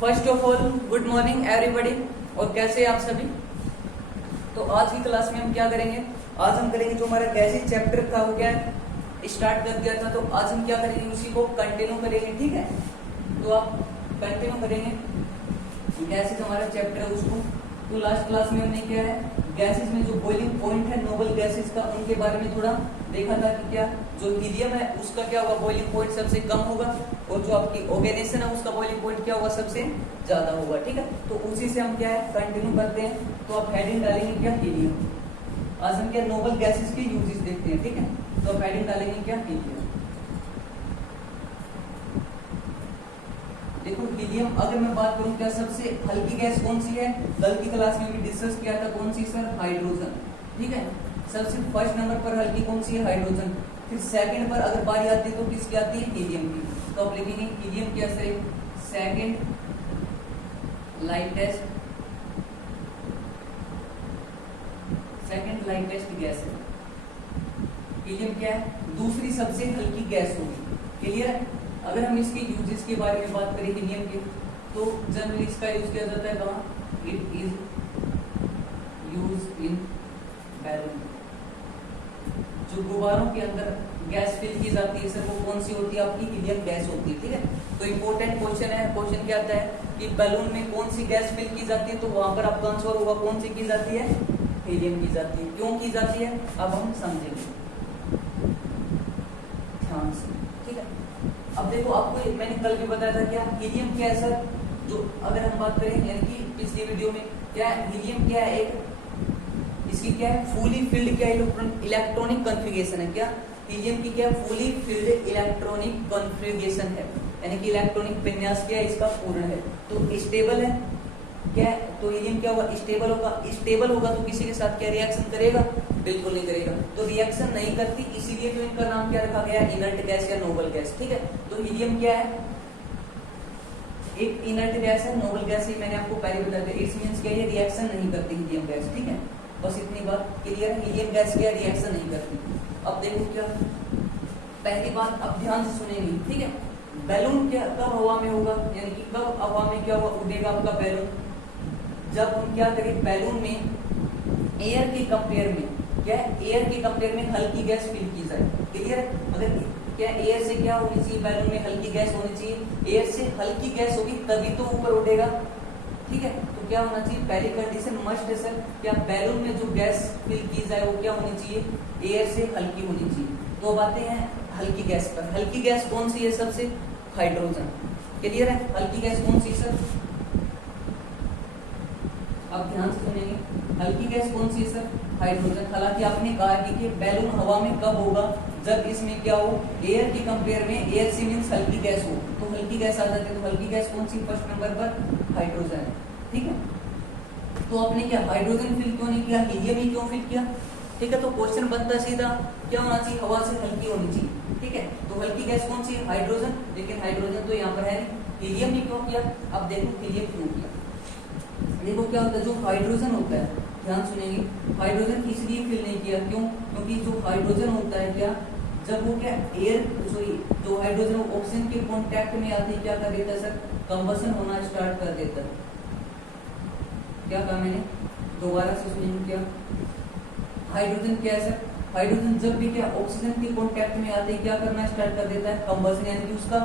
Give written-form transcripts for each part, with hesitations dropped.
First of all good morning everybody. और कैसे हैं आप सभी। तो आज की क्लास में हम क्या करेंगे, आज हम करेंगे जो हमारा गैसेज चैप्टर था वो क्या स्टार्ट कर दिया था, तो आज हम क्या करेंगे उसी को कंटिन्यू करेंगे। ठीक है, तो आप कंटिन्यू करेंगे गैसेज हमारा चैप्टर है उसको। तो लास्ट क्लास में हमने क्या है गैसेज में जो बॉइलिंग पॉइंट है नोबल गैसेज का, उनके बारे में थोड़ा देखा था कि क्या जो हीलियम है उसका क्या होगा बॉइलिंग पॉइंट सबसे कम होगा, और जो आपकी ऑर्गेनाइजेशन है उसका बॉइलिंग पॉइंट क्या होगा सबसे ज्यादा होगा। ठीक है, तो उसी से हम क्या है कंटिन्यू करते हैं। तो आप हेडिंग डालेंगे क्या हीलियम। आज हम क्या नोबल गैसेज के यूजेस देखते हैं। ठीक है, तो आप हेडिंग डालेंगे क्या हीलियम। देखो हीलियम अगर मैं बात करूं क्या सबसे हल्की गैस कौन सी है, कल की क्लास में भी डिस्कस किया था, कौन सी सर, हाइड्रोजन। ठीक है, सबसे फर्स्ट नंबर पर हल्की कौन सी है, हाइड्रोजन। फिर सेकंड पर अगर बारी आती है तो किसकी आती है, हीलियम की। तो आप लिखेंगे हीलियम क्या sir, second lightest, second lightest gas है हीलियम। क्या है दूसरी सबसे हल्की गैस होगी। क्लियर है। अगर हम इसके यूजेस के बारे में बात करें हीलियम के, तो जनरली इसका यूज किया जाता है कहाँ, it is use in balloon. जो गुब्बारों के अंदर गैस फिल की जाती है सर वो कौन सी होती है, आपकी हीलियम गैस होती है। ठीक है, तो इंपॉर्टेंट क्वेश्चन है, क्वेश्चन क्या आता है कि बैलून में कौन सी गैस फिल की जाती है, तो वहां पर आपका आंसर होगा कौन सी की जाती है, हीलियम की जाती है। क्यों की जाती है अब हम समझेंगे ध्यान से। ठीक है, अब देखो आपको मैंने कल भी बताया था क्या हीलियम क्या है सर, जो अगर हम बात करें यानी कि पिछली वीडियो में क्या है हीलियम क्या है, एक इसकी क्या है फुली फिल्ड क्या इलेक्ट्रॉनिक कॉन्फ़िगरेशन है। क्या हीलियम की क्या फुली फिल्ड इलेक्ट्रॉनिक कॉन्फ़िगरेशन है, यानी कि इलेक्ट्रॉनिक विन्यास क्या है इसका पूर्ण है। तो स्टेबल है क्या है, तो हीलियम क्या होगा स्टेबल होगा। स्टेबल होगा तो किसी के साथ क्या रिएक्शन करेगा, बिल्कुल नहीं करेगा। तो रिएक्शन नहीं करती इसीलिए तो इनका नाम क्या रखा गया, इनर्ट गैस या नोबल गैस। ठीक है, तो हीलियम क्या है एक इनर्ट गैस है, नोबल गैस ही मैंने आपको पहले बता दिया। इट्स मींस क्या ये रिएक्शन नहीं करती हीलियम गैस। ठीक है, बस इतनी बात क्लियर है, हीलियम गैस क्या रिएक्शन नहीं करती। अब देखो क्या पहली बात अब ध्यान से सुनेंगे। ठीक है, बैलून क्या कब हवा में होगा, यानी कि कब हवा में क्या होगा उड़ेगा आपका बैलून, जब हम क्या करें बैलून में एयर के कंपेयर में क्या एयर के कंपेयर में हल्की गैस फिल की जाए। क्लियर है, अगर क्या एयर से क्या होनी चाहिए बैलून में हल्की गैस होनी चाहिए, एयर से हल्की गैस होगी तभी तो ऊपर उड़ेगा। ठीक है, तो क्या होना चाहिए पहली कंडीशन मस्ट है सर, क्या बैलून में जो गैस फिल की जाए वो क्या होनी चाहिए, एयर से हल्की होनी चाहिए। तो अब आते हैं हल्की गैस पर। हल्की गैस कौन सी है सबसे, हाइड्रोजन। क्लियर है, हल्की गैस कौन सी सर, अब ध्यान से सुनेंगे हल्की गैस कौन सी है सर, हाइड्रोजन। हालांकि आपने कहा कि बैलून हवा में कब होगा, जब इसमें क्या हो एयर के कंपेयर में, एयर से मींस हल्की गैस हो तो हल्की गैस आ जाती है। तो हल्की गैस कौन सी फर्स्ट नंबर पर हाइड्रोजन है। ठीक है, तो आपने क्या हाइड्रोजन फिल क्यों नहीं किया, हीलियम ही क्यों फिल किया। ठीक है, तो क्वेश्चन बनता सीधा क्या होना चाहिए, हवा से हल्की होनी चाहिए। ठीक है, तो हल्की गैस कौन सी है, हाइड्रोजन। लेकिन हाइड्रोजन तो यहाँ पर है नहीं, हीलियम ही क्यों किया। अब देखो हीलियम क्यों किया। देखो क्या होता है जो हाइड्रोजन होता है, ध्यान सुनेंगे हाइड्रोजन इसलिए फिल नहीं किया, क्यों, क्योंकि जो हाइड्रोजन होता है क्या जब वो क्या एयर सॉरी जो हाइड्रोजन ऑक्सीजन के कांटेक्ट में आते ही क्या कर देता है सर, कंबशन होना स्टार्ट कर देता है। क्या कहा मैंने, दोबारा से सुनेंगे क्या हाइड्रोजन क्या है सर, हाइड्रोजन जब भी क्या ऑक्सीजन के कांटेक्ट में आते ही क्या करना स्टार्ट कर देता है, कंबशन, यानी कि उसका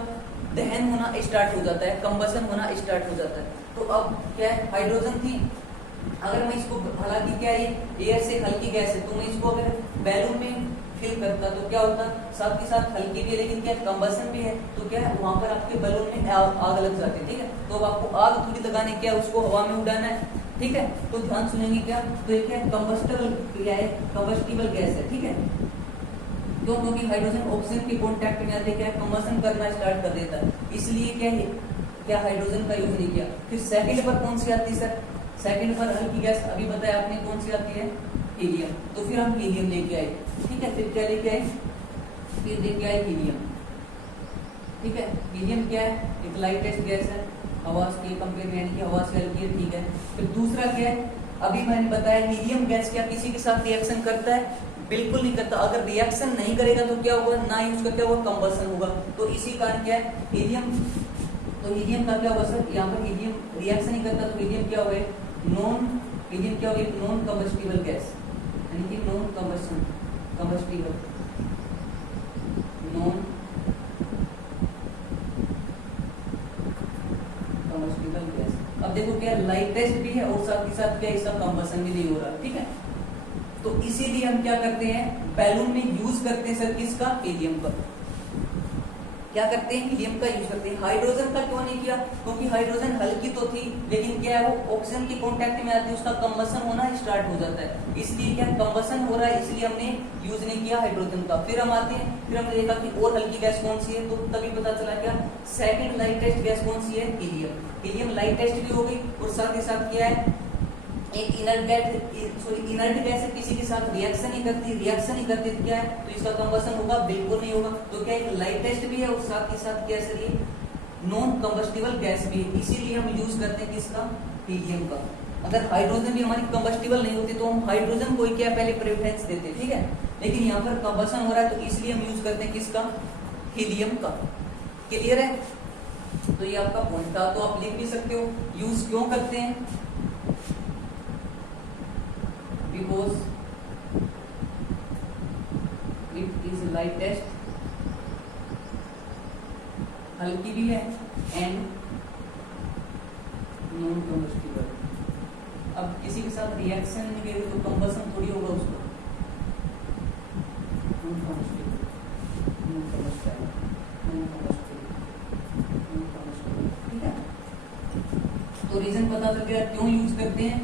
दहन होना स्टार्ट हो जाता है, कंबशन होना स्टार्ट हो जाता है। तो अब क्या है हाइड्रोजन थी, अगर मैं इसको हालांकि क्या ये एयर से हल्की गैस है, तो मैं इसको अगर बैलून में फिल करता तो क्या होता, साथ के साथ हल्की भी है लेकिन क्या कंबशन भी है, तो क्या है वहां पर आपके बैलून में आग लग जाती है। ठीक है, तो अब आपको आग थोड़ी लगाने क्या उसको हवा में उड़ाना है। ठीक है, तो ध्यान सुनेंगे क्या, तो ये क्या कंबस्टेबल क्या है, कंबस्टिबल गैस है। ठीक है, क्यों, क्योंकि हाइड्रोजन ऑक्सीजन के कांटेक्ट में आते क्या कंबशन करना स्टार्ट कर देता है, इसलिए क्या है क्या हाइड्रोजन का यूज नहीं किया। फिर सेकंड पर कौन सी आती है सर, सेकंड पर हल्की गैस अभी बताया आपने कौन सी आती है, हीलियम। तो फिर हम हीलियम लेके आए। ठीक है, फिर क्या लेके आए, फिर लेके आए हीलियम। ठीक है, हीलियम क्या है एक लाइटेस्ट गैस है, हवा के कंपेयर में यानी कि हवा से हल्की है। ठीक है, फिर दूसरा क्या है अभी मैंने बताया हीलियम गैस क्या किसी के साथ रिएक्शन करता है, बिल्कुल नहीं करता। अगर रिएक्शन नहीं करेगा तो क्या होगा, ना ही उसका क्या होगा कंबशन होगा। तो इसी कारण क्या है हीलियम तो हीलियम का क्या होगा सर, यहाँ पर हीलियम रिएक्शन नहीं करता, तो हीलियम क्या होगा, हीलियम क्या होगा, नॉन कंबस्टिबल गैस, यानी कि non combustible non combustible gas. अब देखो क्या लाइटेस्ट भी है और साथ ही साथ क्या इसका कंबसन भी नहीं हो रहा, ठीक है। तो इसीलिए हम क्या करते हैं, बैलून में यूज करते हैं सर किसका, हीलियम का। क्या करते हैं, हीलियम का यूज करते हैं। हाइड्रोजन का क्यों नहीं किया, क्योंकि हाइड्रोजन हल्की तो थी, लेकिन क्या है वो ऑक्सीजन के कांटेक्ट में आती है, उसका कंबसन होना स्टार्ट हो जाता है, इसलिए क्या कंबसन हो रहा है, इसलिए हमने यूज नहीं किया हाइड्रोजन का। फिर हम आते हैं, फिर हमने देखा कि और हल्की गैस कौन सी है, तो तभी पता चला क्या सेकंड लाइटेस्ट गैस कौन सी है, हीलियम। हीलियम लाइटेस्ट भी हो गई और साथ ही साथ क्या है, एक इनर्ट गैस है, किसी के साथ रिएक्शन नहीं करती तो क्या है, तो इसका कंबसन होगा, बिल्कुल नहीं होगा। तो क्या एक लाइटेस्ट भी है और साथ ही साथ क्या है, ये नॉन कंबस्टिबल गैस भी है, इसीलिए हम यूज करते हैं किसका, हीलियम का। अगर हाइड्रोजन भी हमारी कंबस्टिबल नहीं होती तो हम हाइड्रोजन को क्या पहले प्रेफरेंस देते, ठीक है, लेकिन यहाँ पर कंबसन हो रहा है तो इसलिए हम यूज करते हैं किसका, हीलियम का। क्लियर है, तो ये आपका पॉइंट था। तो आप लिख भी सकते हो यूज क्यों करते हैं, because it is lightest, हल्की भी है, एंड नॉन कंबस्टिबल। अब किसी के साथ रिएक्शन नहीं करेगी तो कंबसन थोड़ी होगा उसको, नॉन कंबस्टिबल, ठीक है। तो रीजन पता चल गया क्यों यूज करते हैं,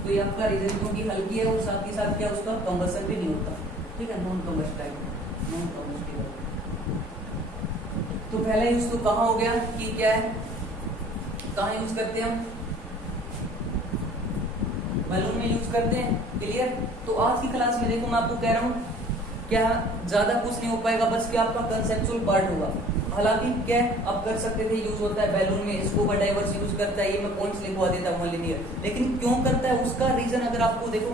तो ये आपका रीजन क्योंकि हल्की है और साथ ही साथ क्या उसका कंबसन भी नहीं होता, ठीक है, नॉन कंबस्टिबल। तो पहला यूज तो कहाँ हो गया कि क्या है, कहाँ यूज करते हैं हम, बैलून में यूज करते हैं। क्लियर, तो आज की क्लास में देखो मैं आपको कह रहा हूँ क्या ज्यादा कुछ नहीं हो पाएगा, बस क्या आपका कंसेप्चुअल पार्ट होगा। हालांकि क्या आप कर सकते थे, यूज होता है बैलून में, स्कूबा डाइवर्स यूज करता है, ये मैं पॉइंट्स लिखवा देता हूँ लिनियर, लेकिन क्यों करता है उसका रीजन अगर आपको देखो,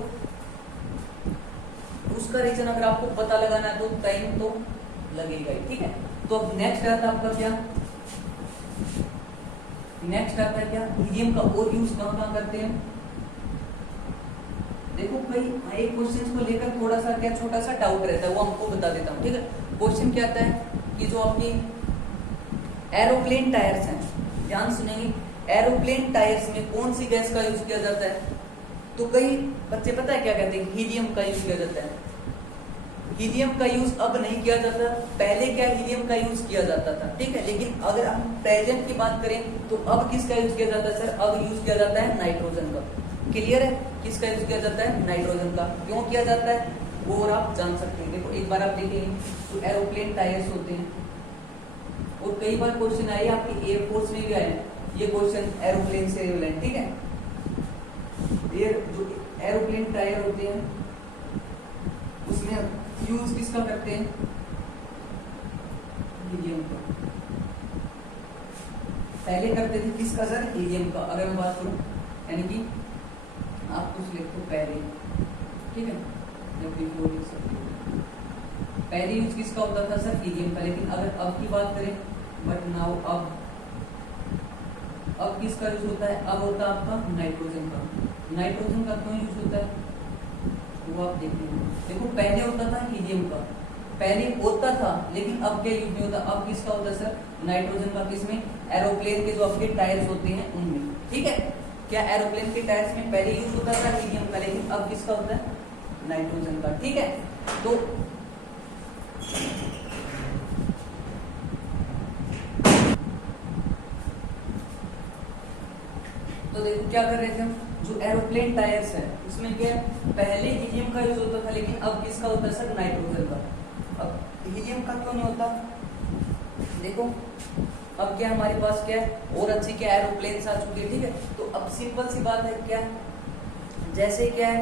उसका रीजन अगर आपको पता लगाना है तो टाइम तो लगेगा ही, ठीक है। तो अब नेक्स्ट आता है आपका क्या, नेक्स्ट आता है क्या, हीलियम का और यूज कहाँ करते हैं। देखो भाई एक क्वेश्चन को लेकर थोड़ा सा क्या छोटा सा डाउट रहता है, वो हमको बता देता हूँ, ठीक है। क्वेश्चन क्या आता है कि जो आपकी एरोप्लेन टायर्स हैं, ध्यान सुनेंगे, एरोप्लेन टायर्स में कौन सी गैस का यूज किया जाता है, तो कई बच्चे पता है क्या कहते हैं, हीलियम का यूज किया जाता है। हीलियम का यूज अब नहीं किया जाता, पहले क्या हीलियम का यूज किया जाता था, ठीक है। लेकिन अगर हम प्रेजेंट की बात करें तो अब किसका यूज किया जाता है सर, अब यूज किया जाता है नाइट्रोजन का। क्लियर है, किसका यूज किया जाता है, नाइट्रोजन का। क्यों किया जाता है वो और आप जान सकते हैं। देखो एक बार आप देखेंगे तो एरोप्लेन टायर्स होते हैं, और कई बार क्वेश्चन आए आपके एयरफोर्स में भी आए हैं ये क्वेश्चन, एरोप्लेन से रिलेटेड, ठीक है। ये जो एरोप्लेन टायर होते हैं उसमें यूज किसका करते हैं, हीलियम का। पहले करते थे किसका सर, हीलियम का। अगर मैं बात करूं यानी कि आप कुछ लिखते हो पहले, ठीक है, पहले यूज किसका होता था सर, हीलियम का। लेकिन अगर अब की बात करें, बट नाउ अब किसका यूज होता है, अब होता है आपका नाइट्रोजन का। नाइट्रोजन का क्यों यूज होता है वो आप देखेंगे। देखो पहले होता था हीलियम का, पहले होता था, लेकिन अब क्या यूज नहीं होता, अब किसका होता है सर, नाइट्रोजन का। किसमें, एरोप्लेन के जो आपके टायर्स होते हैं उनमें, ठीक है। क्या एरोप्लेन के टायर्स में पहले यूज होता था हीलियम का, लेकिन अब किसका होता है, नाइट्रोजन का, ठीक है। तो देखो क्या कर रहे थे हम, जो एरोप्लेन टायर्स है उसमें क्या पहले हीलियम का यूज होता था, लेकिन अब किसका होता है सर, नाइट्रोजन का। अब हीलियम का क्यों नहीं होता, देखो अब क्या हमारे पास क्या है, और अच्छी क्या एरोप्लेन आ चुकी है, ठीक है। तो अब सिंपल सी बात है, क्या जैसे क्या है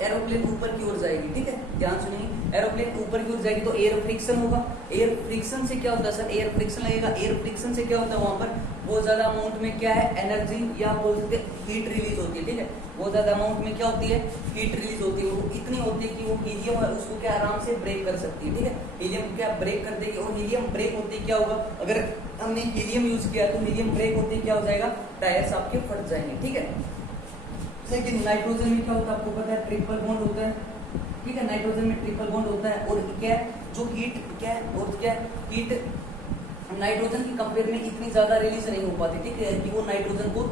एरोप्लेन ऊपर की ओर जाएगी, ठीक है, ध्यान सुनिए, एरोप्लेन ऊपर की ओर जाएगी तो एयर फ्रिक्शन होगा, एयर फ्रिक्शन से क्या होता है सर, एयर फ्रिक्शन लगेगा, एयर फ्रिक्शन से क्या होता है वहां पर बहुत ज्यादा अमाउंट में क्या है एनर्जी या बोल सकते हीट रिलीज होती है, ठीक है। बहुत ज्यादा अमाउंट में क्या होती है हीट रिलीज होती है, वो इतनी होती है कि वो हीलियम है उसको क्या आराम से ब्रेक कर सकती है, ठीक है। हीलियम क्या ब्रेक कर देगी, और हीलियम ब्रेक होते क्या होगा, अगर हमने हीलियम यूज किया तो हीलियम ब्रेक होते क्या हो जाएगा, टायर्स आपके फट जाएंगे, ठीक है। लेकिन नाइट्रोजन में क्या होता है आपको पता है, ट्रिपल बॉन्ड होता है, ठीक है। नाइट्रोजन में ट्रिपल बॉन्ड होता है, और क्या है जो हीट क्या है, और क्या है हीट नाइट्रोजन की कंपेयर में इतनी ज्यादा रिलीज नहीं हो पाती, ठीक है, कि वो नाइट्रोजन को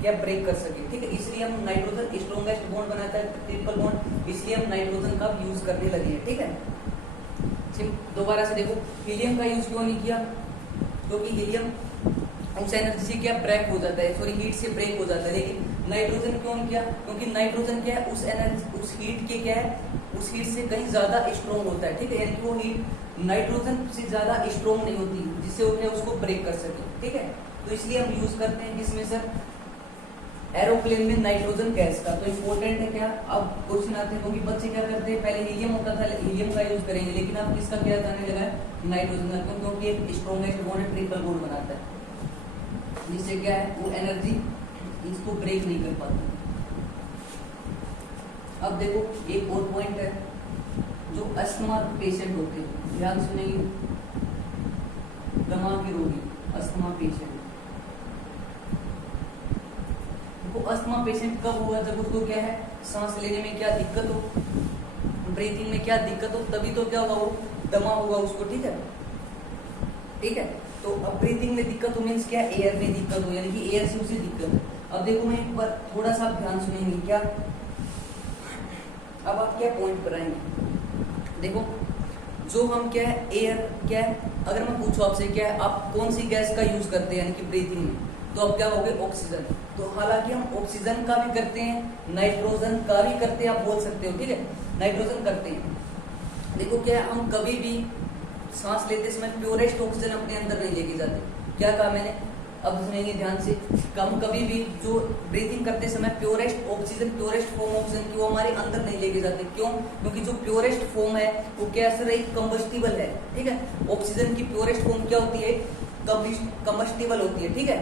क्या ब्रेक कर सके, ठीक है। इसलिए हम नाइट्रोजन स्ट्रॉन्गेस्ट बॉन्ड बनाता है ट्रिपल बॉन्ड, इसलिए हम नाइट्रोजन का यूज करने लगे हैं, ठीक है। दोबारा से देखो हीलियम का यूज क्यों नहीं किया, क्योंकि हीलियम उस एनर्जी से क्या ब्रेक हो जाता है, सॉरी हीट से ब्रेक हो जाता है, लेकिन नाइट्रोजन क्यों नहीं किया, क्योंकि नाइट्रोजन क्या है उस एनर्जी उस हीट के क्या है उस हीट से कहीं ज्यादा स्ट्रॉन्ग होता है, ठीक है। यानी कि वो हीट नाइट्रोजन से ज्यादा स्ट्रॉन्ग नहीं होती जिससे वो क्या उसको ब्रेक कर सके, ठीक है। तो इसलिए हम यूज करते हैं किसमें सर, एरोप्लेन में नाइट्रोजन गैस का। तो इम्पोर्टेंट है क्या, अब क्वेश्चन आते हैं क्योंकि बच्चे क्या करते हैं पहले हीलियम होता था, हीलियम का यूज करेंगे, लेकिन अब किसका क्या जाने लगा है नाइट्रोजन का, क्योंकि एक स्ट्रॉन्गेस्ट बॉन्ड ट्रिपल बॉन्ड बनाता है जिससे क्या है वो एनर्जी इसको ब्रेक नहीं कर पाती। अब देखो एक और पॉइंट है, जो अस्थमा पेशेंट होते हैं, ध्यान सुनेंगे, दमा के रोगी अस्थमा पेशेंट, वो अस्थमा पेशेंट कब हुआ, जब उसको क्या है सांस लेने में क्या दिक्कत हो, ब्रीथिंग में क्या दिक्कत हो, तभी तो क्या होगा वो दमा होगा उसको, ठीक है, ठीक है। तो अब ब्रीथिंग में दिक्कत हो मीन्स क्या, एयर में दिक्कत हो, यानी कि एयर से उसे दिक्कत है। अब देखो मैं एक बार थोड़ा सा ध्यान सुनेंगे क्या, अब आप क्या पॉइंट पर आएंगे, देखो जो हम क्या है एयर क्या है, अगर मैं पूछूं आपसे क्या है आप कौन सी गैस का यूज करते हैं यानी कि ब्रीथिंग में, तो अब क्या हो गए ऑक्सीजन। तो हालांकि हम ऑक्सीजन का भी करते हैं, नाइट्रोजन का भी करते हैं, आप बोल सकते हो, ठीक है, नाइट्रोजन करते हैं। देखो क्या है हम कभी भी सांस लेते समय प्योरेस्ट ऑक्सीजन अपने अंदर नहीं लेके जाते, क्या कहा मैंने, अब सुनेंगे ध्यान से, हम कभी भी जो ब्रीथिंग करते समय purest oxygen, purest form oxygen की वो हमारे अंदर नहीं लेके जाते, क्यों, क्योंकि जो प्योरेस्ट फॉर्म है वो क्या सर एक कंबस्टिबल है, ठीक है। ऑक्सीजन की प्योरेस्ट फॉर्म क्या होती है, कंबस्टिबल होती है, ठीक है।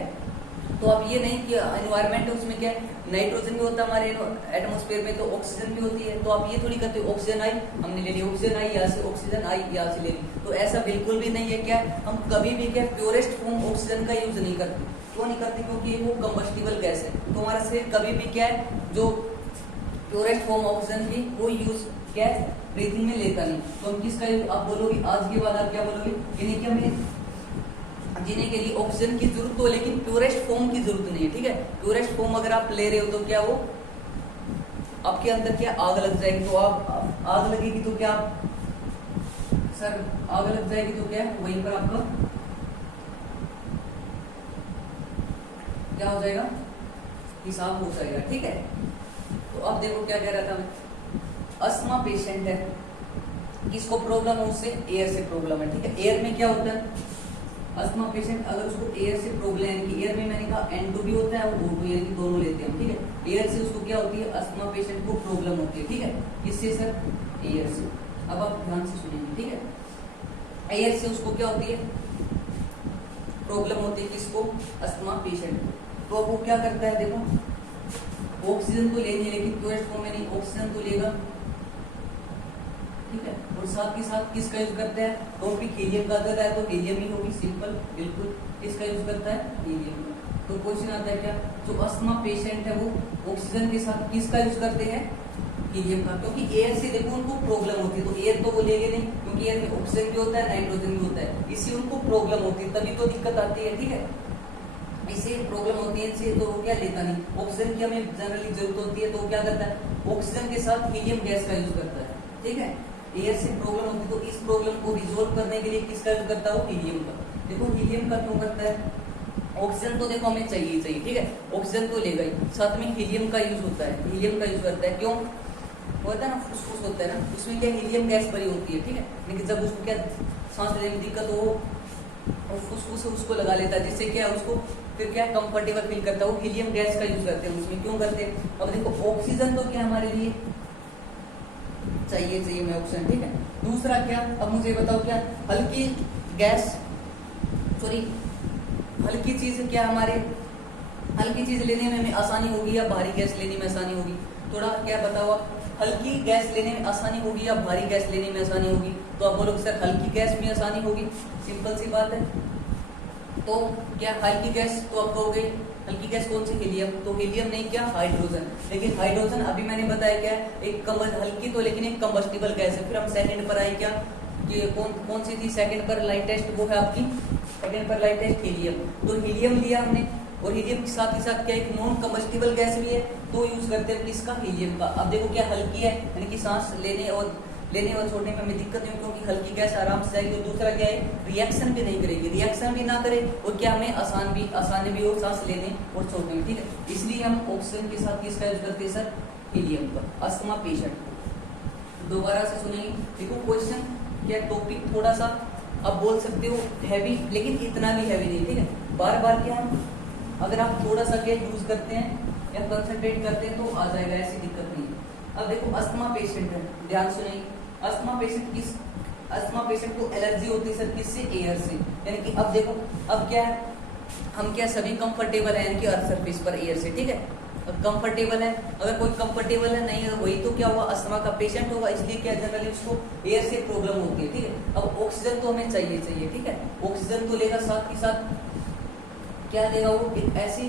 तो अब ये नहीं कि एनवायरमेंट है उसमें क्या नाइट्रोजन भी होता है हमारे एटमॉस्फेयर में, तो ऑक्सीजन भी होती है, तो आप ये थोड़ी कहते हो ऑक्सीजन आई हमने ले ली, ऑक्सीजन आई यहाँ से, ऑक्सीजन आई यहाँ से ले ली, तो ऐसा बिल्कुल भी नहीं है। क्या हम कभी भी क्या प्योरेस्ट फॉर्म ऑक्सीजन का यूज नहीं करते, क्यों नहीं करते, क्योंकि वो कंबस्टिबल गैस है, तो हमारा शरीर कभी भी क्या है जो प्योरेस्ट फॉर्म ऑक्सीजन की वो यूज क्या है ब्रीथिंग में लेता नहीं। तो हम किसका यूज, आप बोलोगे आज के बाद आप क्या बोलोगे, यानी कि हमें जीने के लिए ऑक्सीजन की जरूरत हो, लेकिन प्योरेस्ट फॉर्म की जरूरत नहीं है, ठीक है। प्योरेस्ट फॉर्म अगर आप ले रहे हो तो क्या वो आपके अंदर क्या आग लग जाएगी, तो आप आग लगेगी तो क्या सर आग लग जाएगी तो क्या वहीं पर आपका क्या हो जाएगा, हिसाब हो जाएगा, ठीक है। तो अब देखो क्या कह रहा था मैं, अस्थमा पेशेंट है, किसको प्रॉब्लम है उससे, एयर से प्रॉब्लम है, ठीक है। एयर में क्या होता है, अस्थमा पेशेंट अगर उसको एयर से प्रॉब्लम है, एयर में मैंने कहा N2 भी होता है और O2 यानी कि दोनों लेते हैं, ठीक है। एयर से उसको क्या होती है, अस्थमा पेशेंट को प्रॉब्लम होती है, ठीक है, किससे सर, एयर से। अब आप ध्यान से सुनेंगे, ठीक है, एयर से उसको क्या होती है प्रॉब्लम होती है, किसको, अस्थमा पेशेंट को। तो अब वो क्या करता है, देखो ऑक्सीजन तो लेनी है लेकिन प्योरेस्ट फॉर्म में नहीं, ऑक्सीजन तो लेगा, ठीक है, और साथ के साथ किसका यूज करते हैं, टॉपिक हीलियम का दे रहा है तो हीलियम ही होगी, सिंपल बिल्कुल, किसका यूज करता है, हीलियम का। तो क्वेश्चन आता है क्या, जो अस्थमा पेशेंट है वो ऑक्सीजन के साथ किसका यूज करते हैं, हीलियम का, क्योंकि एयर से देखो उनको प्रॉब्लम होती है, तो एयर तो वो लेंगे नहीं, क्योंकि एयर में ऑक्सीजन भी होता है नाइट्रोजन भी होता है, इससे उनको प्रॉब्लम होती है, तभी तो दिक्कत आती है, ठीक है, इससे प्रॉब्लम होती है, इससे तो वो क्या लेता नहीं, ऑक्सीजन की हमें जनरली जरूरत होती है, तो वो क्या करता है ऑक्सीजन के साथ हीलियम गैस का यूज करता है, ठीक है। एयर से प्रॉब्लम होती है तो इस प्रॉब्लम को रिजोल्व करने के लिए किसका यूज करता है, हीलियम का। देखो हीलियम का क्यों करता है, ऑक्सीजन तो देखो हमें चाहिए चाहिए, ठीक है, ऑक्सीजन तो लेगा ही, साथ में हीलियम का यूज होता है, हीलियम का यूज करता है, क्यों होता है ना, फुसफुस होता है ना, उसमें क्या हीलियम गैस भरी होती है, ठीक है, लेकिन जब उसको क्या सांस लेने में दिक्कत हो फुसफुस उसको लगा लेता है, जिससे क्या उसको फिर क्या कंफर्टेबल फील करता है, वो हीलियम गैस का यूज करते हैं उसमें, क्यों करते हैं। अब देखो ऑक्सीजन तो क्या हमारे लिए चाहिए मैं ऑप्शन, ठीक है। दूसरा क्या, अब मुझे बताओ क्या हल्की गैस, सॉरी हल्की चीज क्या हमारे, हल्की चीज लेने में हमें आसानी होगी या भारी गैस लेने में आसानी होगी, थोड़ा क्या बताओ आप, हल्की गैस लेने में आसानी होगी या भारी गैस लेने में आसानी होगी, तो आप बोलोगे सर हल्की गैस में आसानी होगी, सिंपल सी बात है। तो क्या हल्की गैस, तो आप कहोगे हल्की गैस कौन सी, हीलियम, तो हीलियम नहीं क्या हाइड्रोजन, लेकिन हाइड्रोजन अभी मैंने बताया क्या है एक हल्की तो लेकिन एक कंबस्टिबल गैस है। फिर हम सेकंड पर आए क्या, कि कौन सी थी सेकंड पर लाइट टेस्ट, वो है आपकी सेकंड पर लाइट टेस्ट हीलियम, तो हीलियम लिया हमने, और हीलियम के साथ ही साथ क्या एक नॉन कंबस्टिबल गैस भी है, तो यूज करते हैं किसका, हीलियम का। अब देखो क्या हल्की है, यानी कि सांस लेने और छोड़ने में हमें दिक्कत नहीं, क्योंकि हल्की गैस आराम से जाएगी। और दूसरा क्या है, रिएक्शन भी नहीं करेगी, रिएक्शन भी ना करे, और क्या हमें आसानी भी हो सांस लेने और छोड़ने में, ठीक है। इसलिए हम ऑक्सीजन के साथ किसका यूज करते हैं सर, हीलियम का, अस्थमा पेशेंट को। दोबारा से सुनेंगे, देखो क्वेश्चन क्या, टॉपिक थोड़ा सा अब बोल सकते हो हैवी, लेकिन इतना भी हैवी नहीं, ठीक है। बार बार क्या हम अगर आप थोड़ा सा क्या यूज करते हैं या कंसंट्रेट करते हैं तो आ जाएगा, ऐसी दिक्कत नहीं है। अब देखो अस्थमा पेशेंट है, ध्यान सुनिए, अस्थमा पेशेंट को एलर्जी होती है सर किससे, एयर से, यानी कि अब देखो अब क्या है, हम क्या सभी कंफर्टेबल है यानी कि अर्थ सरफेस पर एयर से, ठीक है। अब कंफर्टेबल है, अगर कोई कंफर्टेबल है नहीं है वही तो क्या हुआ, अस्थमा का पेशेंट होगा, इसलिए क्या जनरली उसको एयर से प्रॉब्लम होती है, ठीक है। अब ऑक्सीजन तो हमें चाहिए, ठीक है, ऑक्सीजन तो लेगा, साथ ही साथ क्या लेगा वो, एक ऐसी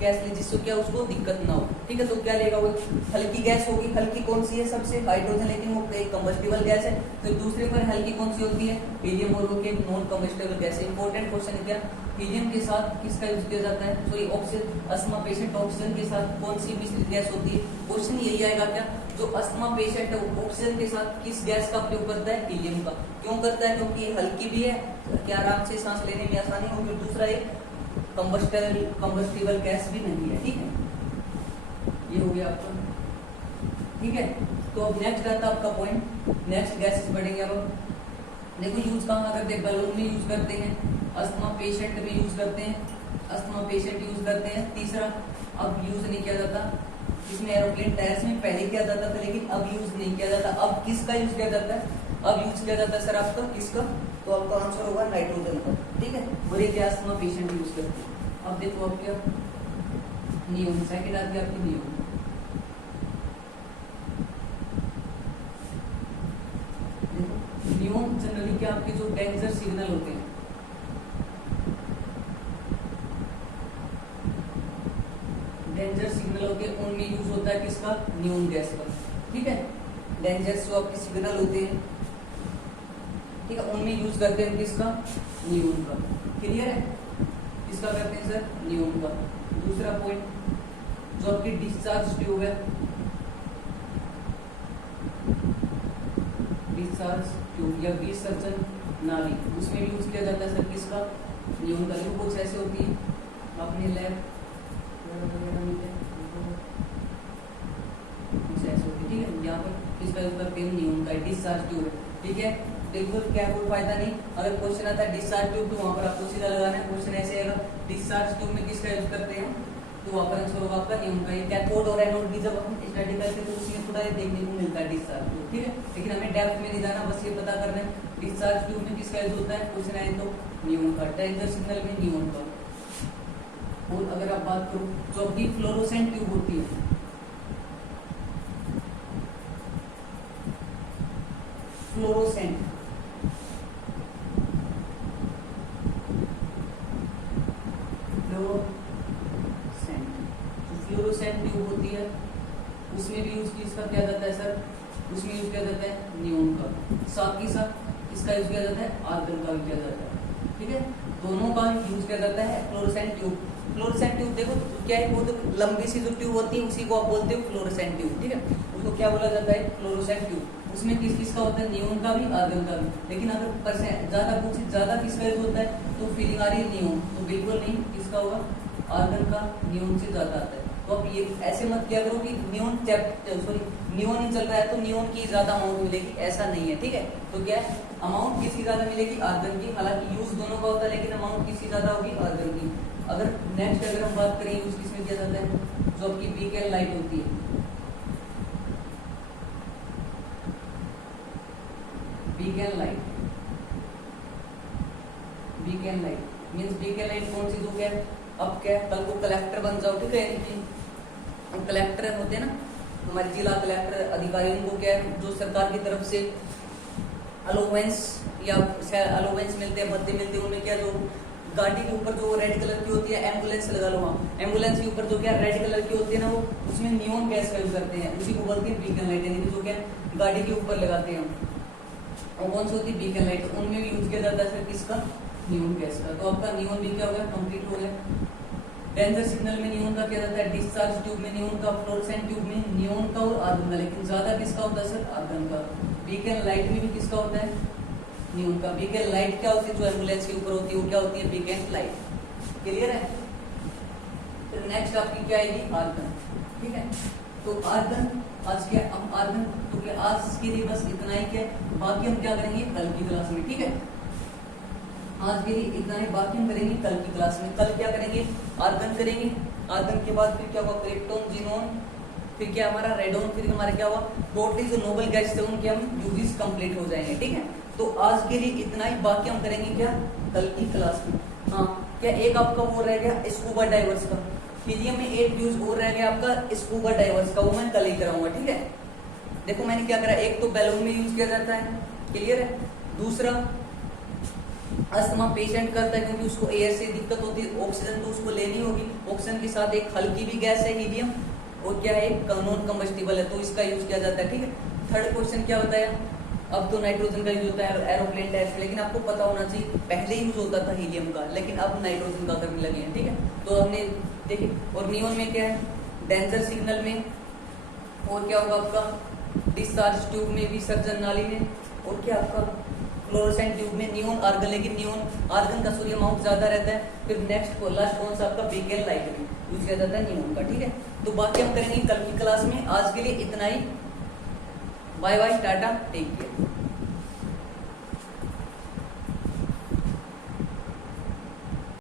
गैस ले जिससे क्या उसको दिक्कत ना हो, ठीक है। तो क्या लेगा वो, हल्की गैस होगी, हल्की कौन सी है सबसे, हाइड्रोजन, लेकिन वो एक कंबस्टिबल गैस है। तो दूसरे पर हल्की कौन सी होती है, हीलियम, और वो नॉन कंबस्टिबल गैस है। इंपॉर्टेंट क्वेश्चन है क्या, हीलियम के साथ किसका यूज किया जाता है, sorry oxygen, asthma patient oxygen के साथ कौन सी मिश्रित गैस होती है। क्वेश्चन यही आएगा क्या, जो अस्थमा पेशेंट है वो ऑक्सीजन के साथ किस गैस का प्रयोग करता है, हीलियम का। क्यों करता है, क्योंकि ये हल्की भी है, क्या आराम से सांस लेने में आसानी होगी, दूसरा एक कंबस्टिबल गैस भी नहीं है, ठीक है। ये हो गया आपका, ठीक है। तो अब नेक्स्ट आता है आपका पॉइंट, नेक्स्ट गैसेस बढ़ेंगे। अब देखो यूज कहाँ करते हैं, बैलून में यूज करते हैं, अस्थमा पेशेंट में यूज करते हैं, अस्थमा पेशेंट यूज करते हैं। तीसरा अब यूज नहीं किया जाता, इसमें एरोप्लेन टायर्स में पहले किया जाता था, लेकिन अब यूज नहीं किया जाता। अब किसका यूज किया जाता है, अब यूज किया जाता है सर आपका किसका, तो आपका आंसर होगा नाइट्रोजन का, ठीक है। और एक अस्थमा पेशेंट यूज करते हैं। अब देखो अब क्या, नियोन, सेकंड आ गया आपकी नियोन। नियोन जनरली क्या आपके जो डेंजर सिग्नल होते हैं, डेंजर सिग्नल होते हैं उनमें यूज होता है किसका, नियोन गैस का, ठीक है। डेंजर जो आपके सिग्नल होते हैं, ठीक है, उनमें यूज करते हैं किसका, नियोन का। क्लियर है, किसका करते हैं सर, नियोन का। दूसरा पॉइंट जो आपकी डिस्चार्ज ट्यूब है, डिस्चार्ज ट्यूब या विसर्जन नाली, उसमें भी यूज किया जाता है सर किसका, नियोन का। जो कुछ ऐसे होती है अपने लैब कुछ ऐसे होती है, ठीक है, यहाँ पर किसका यूज करते हैं, नियोन का, डिस्चार्ज ट्यूब है, ठीक है। बिल्कुल क्या कोई फायदा नहीं, अगर क्वेश्चन आता है डिस्चार्ज ट्यूब तो वहां पर आपको सीधा लगाना है, क्वेश्चन ऐसे आएगा डिस्चार्ज ट्यूब में किसका यूज करते हैं, तो वहां पर आंसर होगा आपका नियोन का। ये कैथोड और एनोड की जब हम स्टडी करते हैं तो उसमें थोड़ा ये देखने को मिलता है डिस्चार्ज ट्यूब, ठीक है, लेकिन हमें डेप्थ में नहीं जाना, बस ये पता करना है डिस्चार्ज ट्यूब में किसका यूज होता है, क्वेश्चन आए तो नियोन का, डेंजर सिग्नल में नियोन का। और अगर आप बात करो जो आपकी फ्लोरोसेंट ट्यूब होती है, फ्लोरोसेंट, फ्लोरोसेंट ट्यूब होती है, उसमें भी यूज किसका किया जाता है सर, उसमें यूज किया जाता है नियोन का। साथ ही साथ इसका यूज किया जाता है, आर्गन का भी किया जाता है, ठीक है, दोनों का यूज किया जाता है। फ्लोरोसेंट ट्यूब, फ्लोरोसेंट ट्यूब देखो क्या है, बहुत लंबी सी जो ट्यूब होती है उसी को आप बोलते हो फ्लोरोसेंट ट्यूब, ठीक है, उसको क्या बोला जाता है, फ्लोरोसेंट ट्यूब। उसमें किस किस का होता है, नियोन का भी, आर्गन का भी, लेकिन अगर परसेंट ज्यादा किसका यूज होता है तो फीलिंग आ रही है नियोन, तो बिल्कुल नहीं, किसका होगा, आर्गन का, नियोन से ज्यादा आता है। तो आप ये ऐसे मत किया करो कि नियोन नियोन ही चल रहा है तो नियोन की ज्यादा अमाउंट मिलेगी, ऐसा नहीं है, ठीक है। तो क्या है, अमाउंट किसकी ज्यादा मिलेगी, आर्गन की, हालांकि यूज दोनों का होता है लेकिन अमाउंट किसकी ज्यादा होगी, आर्गन की। अगर नेक्स्ट अगर हम बात करें यूज किसमें किया जाता है, जो आपकी बीकेल लाइट होती है, beacon light, beacon light means beacon light कौन सी जो क्या है, अब क्या है, कल को कलेक्टर बन जाओ, ठीक है, यानी कलेक्टर होते हैं ना हमारे जिला कलेक्टर, अधिकारियों को क्या है जो सरकार की तरफ से अलोवेंस या अलोवेंस मिलते हैं, भत्ते मिलते हैं, उनमें क्या जो गाड़ी के ऊपर जो रेड कलर की होती है, एम्बुलेंस लगा लो वहाँ, एम्बुलेंस के ऊपर जो क्या रेड कलर की होती है ना, वो उसमें नियॉन गैस का यूज करते हैं, उसी को बोलते हैं बीकन लाइट, यानी जो क्या गाड़ी के ऊपर लगाते हैं हम, और कौन सी होती है बीकन लाइट, उनमें भी यूज किया जाता है सिर्फ किसका, नियॉन गैस का। तो आपका नियॉन भी क्या हो गया, कंप्लीट हो गया। डेंजर सिग्नल में नियॉन का क्या रहता है, डिस्चार्ज ट्यूब में नियॉन का, फ्लोरेसेंट ट्यूब में नियॉन का और आर्गन का, लेकिन ज्यादा किसका होता है सर, आर्गन का। बीकन लाइट में भी किसका होता है, नियॉन का। बीकन लाइट क्या होती है, जो एम्बुलेंस के ऊपर होती है वो क्या होती है, बीकन लाइट। क्लियर है। फिर नेक्स्ट आपकी क्या आएगी, आर्गन, ठीक है। तो आर्गन आज क्या, हम आर्गन तो क्या आज के लिए बस इतना ही, क्या बाकी हम क्या करेंगे कल की क्लास में, ठीक है। आज के लिए इतना ही, बाकी हम करेंगे कल की क्लास में। कल क्या करेंगे, आर्गन करेंगे, आर्गन के बाद फिर क्या हुआ, क्रिप्टोन, जीनोन, फिर क्या हमारा रेडोन, फिर हमारा क्या हुआ, टोटली जो नोबल गैस थे उनके हम यूजेस कंप्लीट हो जाएंगे, ठीक है। तो आज के लिए इतना ही, बाकी हम करेंगे क्या कल की क्लास में। हाँ, क्या एक आपका वो रह गया स्कूबा डाइवर्स का, हीलियम में एक यूज और रह गया आपका स्कूबा डाइवर्स का, वो मैं कल ही कराऊंगा, ठीक है। देखो मैंने क्या करा, एक तो बैलून में यूज किया जाता है, क्लियर है। दूसरा अस्थमा पेशेंट करता है क्योंकि उसको एयर से दिक्कत होती है, ऑक्सीजन तो उसको लेनी होगी, ऑक्सीजन के साथ एक हल्की भी गैस है हीलियम, और क्या है नॉन कंबस्टिबल है, तो इसका यूज किया जाता है, ठीक है। थर्ड क्वेश्चन क्या बताया, अब तो नाइट्रोजन का यूज होता है एरोप्लेन टेस्ट, लेकिन आपको पता होना चाहिए पहले यूज होता था हीलियम का, लेकिन अब नाइट्रोजन का करने लगे हैं, ठीक है। तो हमने देखिए, और नियॉन में क्या है, डेंजर सिग्नल में, और क्या होगा आपका डिस्चार्ज ट्यूब में, विसर्जन नाली में, और क्या आपका फ्लोरोसेंट ट्यूब में नियॉन आर्गन, लेकिन नियॉन आर्गन का सूर्य अमाउंट ज्यादा रहता है। फिर नेक्स्ट लास्ट कौन सा आपका बीकन लाइट में यूज किया जाता है नियॉन का, ठीक है। तो बाकी हम करेंगे कल की क्लास में, आज के लिए इतना ही, bye bye, tata, take care.